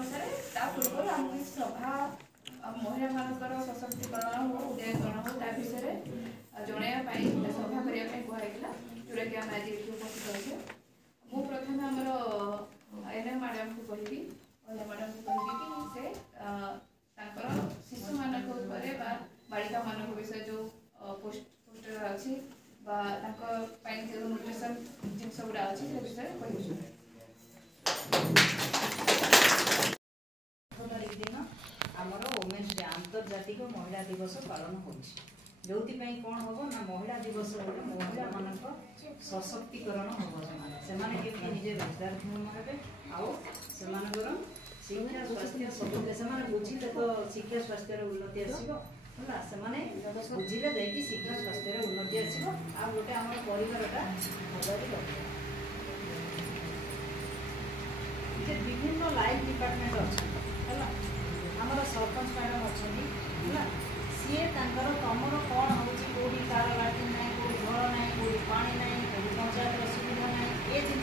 अनुसार पूर्व आम सभा महिला मानकर सशक्तिकरण हो उदयकरण हो ता विषय जनवाई सभा करने कहला जोटा कि आम आज उपस्थित अच्छे। मु प्रथम आमर एनएम मैडम को कहबी मैडम को कहबी कि से शिशु मान बालिका मान विषय जो पोस्टर अच्छी न्यूट्रिशन जिनस गुड़ा अच्छी से विषय कह आमर वोमेन्स डे आंतर्जातिक महिला दिवस पालन हो कौन हम ना महिला दिवस बोले महिला मान सशक्तिकरण हम से निजे रोजगारक्षम हे आर शिक्षा स्वास्थ्य सब बुझे तो शिक्षा स्वास्थ्य उन्नति आसो से बुझे देखिए शिक्षा स्वास्थ्य उन्नति आसो आ गोटे आम परिवारटा विभिन्न लाइफ डिपार्टमेंट अच्छा आमर सरपंच मैडम अच्छा सी तुमर कौन होगी कार लाट्रिन ना कौट घर ना कौट पा ना कौट पंचायत सुविधा ना ये जिन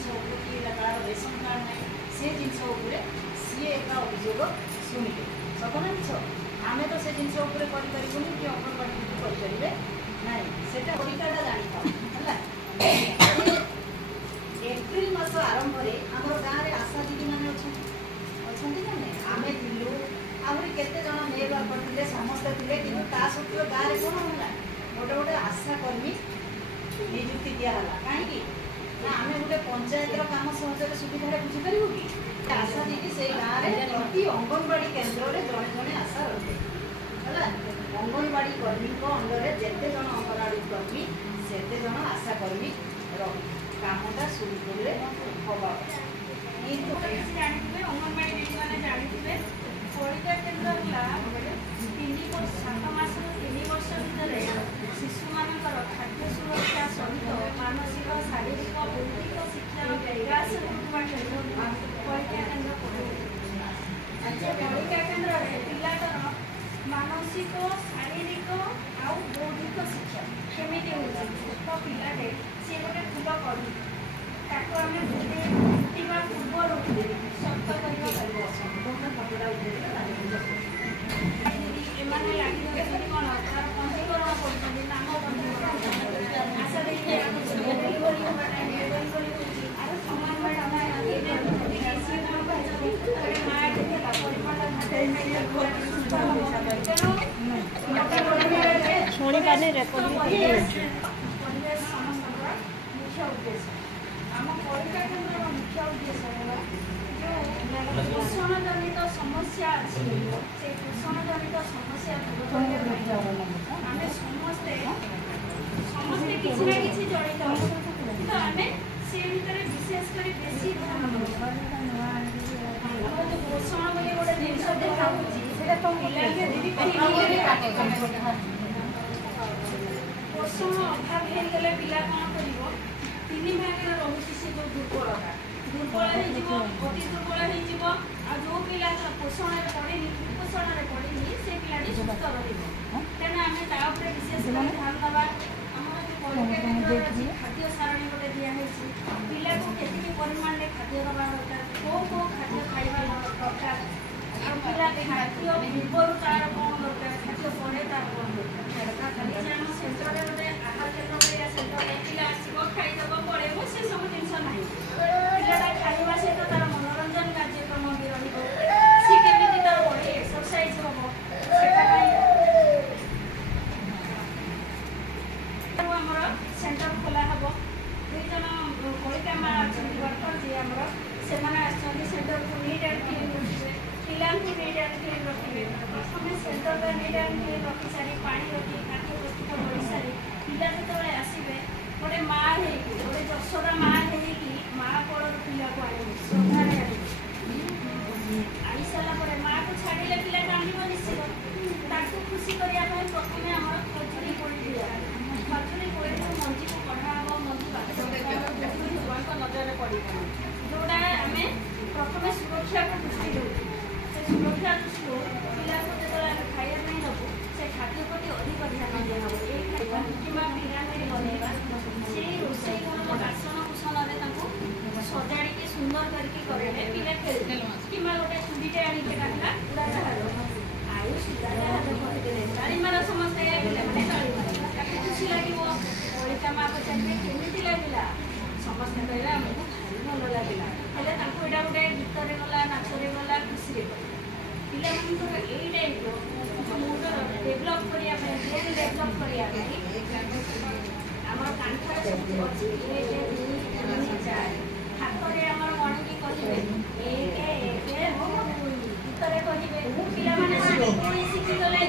कार रेशन कार्ड ना से जिन सी एक अभियोग शुणिले सत ना मिछ आम तो से जिन करूँ कि अंगनवाड़ी करेंगे ना से तरीकाटा जानी एप्रिल मास आरंभ में आम गाँव में आशा दीदी मैंने अच्छा ना आम थिलु आहरी केते जन मेल वर्कर थे समस्ते थे कि सत्वे गाँव में कौन होगा गोटे गोटे आशाकर्मी नियुक्ति दिहला कहीं आम गोटे पंचायत काम सहज सुविधा बुझीपर कि आशा दीदी से गाँव में प्रति अंगनवाड़ी केन्द्र में जड़े जड़े आशा रही है अंगनवाड़ी कर्मी अंडर जिते जन अंगनवाड़ी कर्मी सेते जन आशाकर्मी रही कामटा सुरुखुरे हवा जानते अंगनवाड़ी मैंने जानते बालिका केन्द्र है 7 मास 3 वर्ष भर शिशु मान खाद्य सुरक्षा सहित मानसिक शारीरिक बौद्धिक शिक्षार विकास बालिका केन्द्र बालिका केन्द्र पिलाटर मानसिक शारीरिक आउ बौद्धिक शिक्षा केमी छोट पिलाटे सी गोटे फूल कड़ी ताको आम फुटा पूर्व सख्त करवा कपड़ा एमाने लगे कौन तार पंजीकरण कर नाम पंजीकरण आशा देखिए छोड़ी पाने रेकॉर्डिंग आम बालिका केन्द्र मुख्य उद्देश्य जो पोषण जनित समस्या अच्छी से पोषण जनित समस्या दूर आम समस्ते समस्ते किसी ना किसी जड़ित तो आम से भीतर विशेषकर बेसी ध्यान जो पोषण बोली गोटे जिन देखा पोषण अभाव होगले पिला कौन कर 3 भाग रोचे से जो दुर्बलता दुर्बल हो अति दुर्बल हो जो पिला पोषण पड़े कुपोषण पड़े से पिलाटी सुस्थ तेना आम तापर विशेष ध्यान दवा खाद्य सारणी गोटे दिखाई पिला को केतिकी परिमाण में खाद्य दवा दरकार कौ खाद्य खाइबा दरकार पिला खाद्य पूर्व तार कौन दरकार खाद्य पड़े तार कौन दरकार खाली आम सेन्टर गोटे आहार केन्द्र सेन्टर पिला आसो खाईदेव पड़ेब से सब जिन ना पिलाटा खाइबा सहित तार मनोरंजन कार्यक्रम भी सी केमी तार बॉडी एक्सरसाइज हम आमर सेन्टर खोला हम 2 जन बालिका माँ अच्छा वर्कर जी आमर से सेन्टर को नीट एंड क्लीन रखिए पिला नीट एंड क्लीन रखिए प्रथम सेन्टर नीट एंड क्लीन रखी सारी पानी रखी खाद्य प्रस्तुत कर सारी पिला जो आसवे गोटे माँ गोटे जशोदा माँ माँ कोड़ पिला को श्रद्धार आई सारापर माँ को छाड़े पिला कांद निश्चित खुशी करने प्रथम आम खजुरी कोड़ी दिया खजुरी कोड़ी मंजी को कढ़ा हम मंजी नजर पड़ जोड़ा आम प्रथम सुरक्षा को दृष्टि दे सुरक्षा दृष्टि पिला को जो खाया दबू से खाद्य प्रति अधिक ध्यान दिहब ये खाଇବା कि पिरामिड बनवा से रोषई घर बासन कुसन सजाड़ी सुंदर करके पिला खेल कि गोटे चूड़ीटे ଅଛି 1 2 3 4 ହାତରେ ଆମର ଗଣିକି କହିବେ 1 1 2 ଗୀତରେ କହିବେ ପିଲାମାନେ ଶିଖିଗଲେ